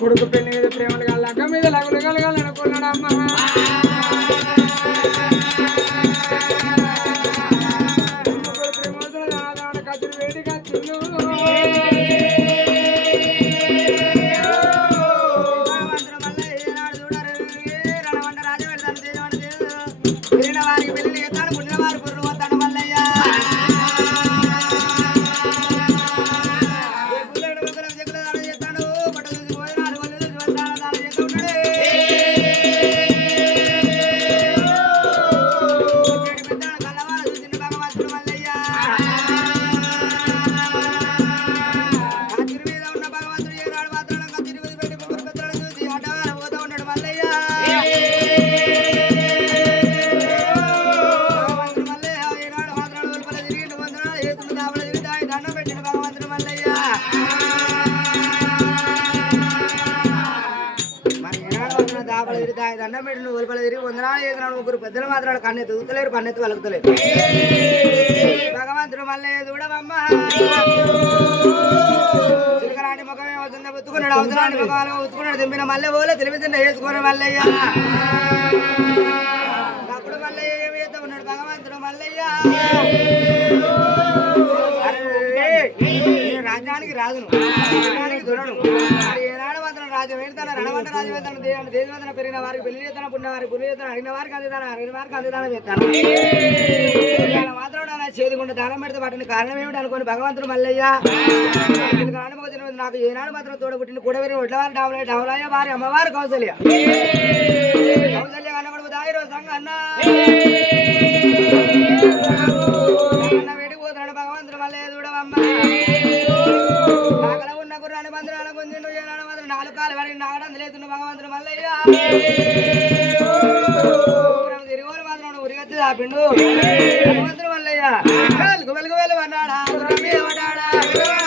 కొడుకు పెళ్లి మీద ప్రేమలు కలక మీద లగులు కలగాలనుకున్నాడమ్మా ప్రేమ కత్తిరి వేడి కత్తులు దండం పెట్టి నువ్వు తిరిగి వందనాలు చేస్తున్నాడు ముగ్గురు పెద్దలు మాత్రం కన్నెత్తి ఊతలేరు కన్నెత్తి వలుకుతలేరు భగవంతుడు మళ్ళీ చూడవమ్మ చిలకరాని ముఖమే అవుతుందా ఉత్తుకున్నాడు అవసరాన్ని ముఖాలు ఉత్తుకున్నాడు దింపిన మళ్ళీ పోలే తెలివితిండ వేసుకుని మల్లయ్య అప్పుడు మల్లయ్య ఏమి చేస్తా ఉన్నాడు భగవంతుడు మల్లయ్య రాజ్యానికి రాజును రాజ్యానికి దొరను ఏనాడు మాత్రం రాజ్యం వెళ్తాను రణవంట రాజ్యం వెళ్తాను దేశవంతన పెరిగిన వారికి పెళ్లి చేస్తాను పుణ్యవారికి పుణ్య చేస్తాను అడిగిన వారికి అందుతాను అడిగిన వారికి అందుతానం చేస్తాను మాత్రం నా చేదుకుంటే దానం పెడితే వాటిని కారణం ఏమిటి అనుకోని భగవంతుడు మల్లయ్య అనుభవం నాకు ఏనాడు మాత్రం తోడబుట్టిన కూడవేరి ఒడ్లవారి డవలయ్య వారి అమ్మవారు కౌసల్య కౌసల్య కన్నబడు దాయిరో సంగ అన్న వేడిపోతాడు భగవంతుడు మల్లయ్య చూడవమ్మ నాకల ఉన్న గుర్రాన్ని బంధురాల పొందిండు ఏనాడు మాత్రం 4 కాలు వాడికి నాగడం లేతుండు భగవంతుడు మల్లయ్య తిరిగోలు మాత్రం ఉరిగచ్చి ఆపిండు భగవంతుడు మల్లయ్య వెలుగు వెలుగు వెలుగు అన్నాడా గుర్రం మీద పడ్డాడా